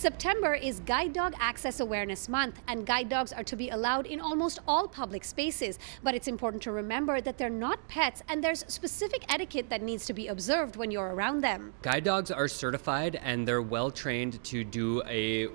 September is Guide Dog Access Awareness Month, and guide dogs are to be allowed in almost all public spaces. But it's important to remember that they're not pets, and there's specific etiquette that needs to be observed when you're around them. Guide dogs are certified and they're well trained to do a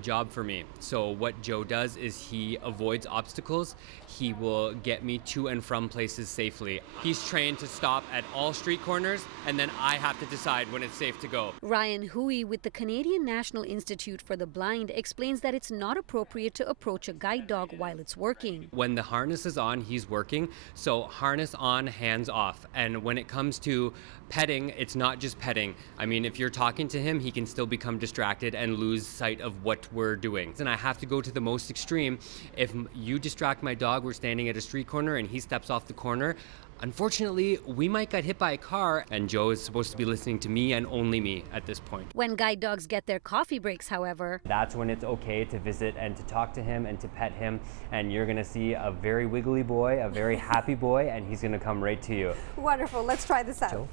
job for me. So what Joe does is he avoids obstacles. He will get me to and from places safely. He's trained to stop at all street corners, and then I have to decide when it's safe to go. Ryan Hui with the Canadian National Institute for the Blind explains that it's not appropriate to approach a guide dog while it's working. When the harness is on, he's working, so harness on, hands off. And when it comes to petting, it's not just petting. I mean, if you're talking to him, he can still become distracted and lose sight of what we're doing. And I have to go to the most extreme. If you distract my dog, we're standing at a street corner and he steps off the corner, unfortunately, we might get hit by a car, and Joe is supposed to be listening to me and only me at this point. When guide dogs get their coffee breaks, however, that's when it's okay to visit and to talk to him and to pet him, and you're gonna see a very wiggly boy, a very happy boy, and he's gonna come right to you. Wonderful, let's try this out. Joe?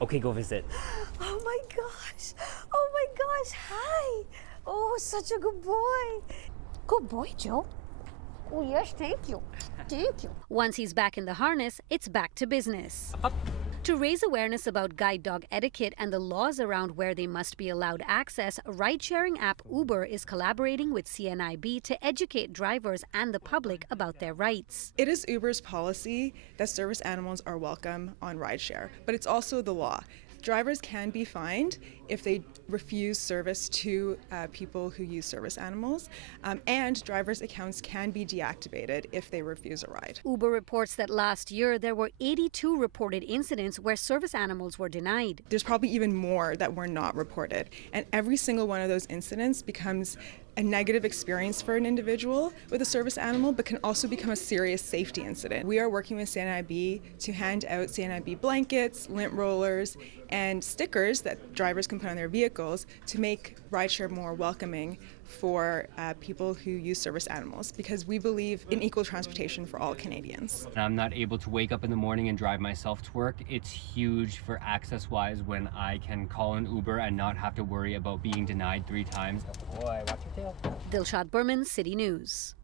Okay, go visit. Oh my gosh, hi. Oh, such a good boy. Good boy, Joe. Oh yes, thank you. Once he's back in the harness, it's back to business. Up. To raise awareness about guide dog etiquette and the laws around where they must be allowed access, ride-sharing app Uber is collaborating with CNIB to educate drivers and the public about their rights. It is Uber's policy that service animals are welcome on rideshare, but it's also the law. Drivers can be fined if they refuse service to people who use service animals, and drivers' accounts can be deactivated if they refuse a ride. Uber reports that last year there were 82 reported incidents where service animals were denied. There's probably even more that were not reported, and every single one of those incidents becomes a negative experience for an individual with a service animal, but can also become a serious safety incident. We are working with CNIB to hand out CNIB blankets, lint rollers, and stickers that drivers can put on their vehicles to make rideshare more welcoming for people who use service animals, because we believe in equal transportation for all Canadians. I'm not able to wake up in the morning and drive myself to work. It's huge for access-wise when I can call an Uber and not have to worry about being denied 3 times. Boy, watch your tail. Dilshad Burman, City News.